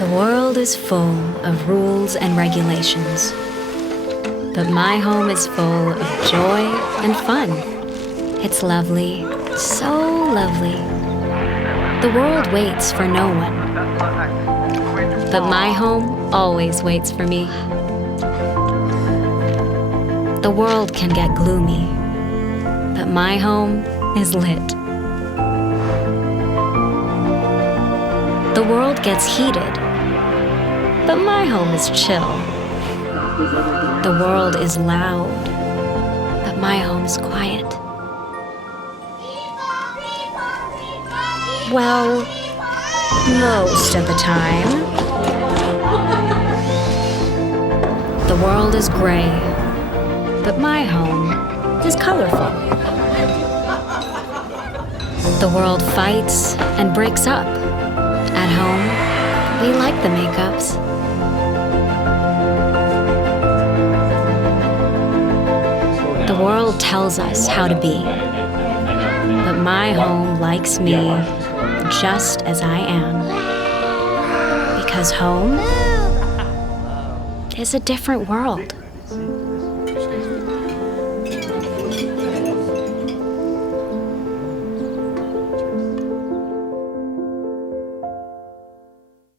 The world is full of rules and regulations, but my home is full of joy and fun. It's lovely, so lovely. The world waits for no one, but my home always waits for me. The world can get gloomy, but my home is lit. The world gets heated, but my home is chill. The world is loud, but my home is quiet. Well, most of the time. The world is gray, but my home is colorful. The world fights and breaks up. At home, we like the makeups. The world tells us how to be, but my home likes me just as I am. Because home is a different world.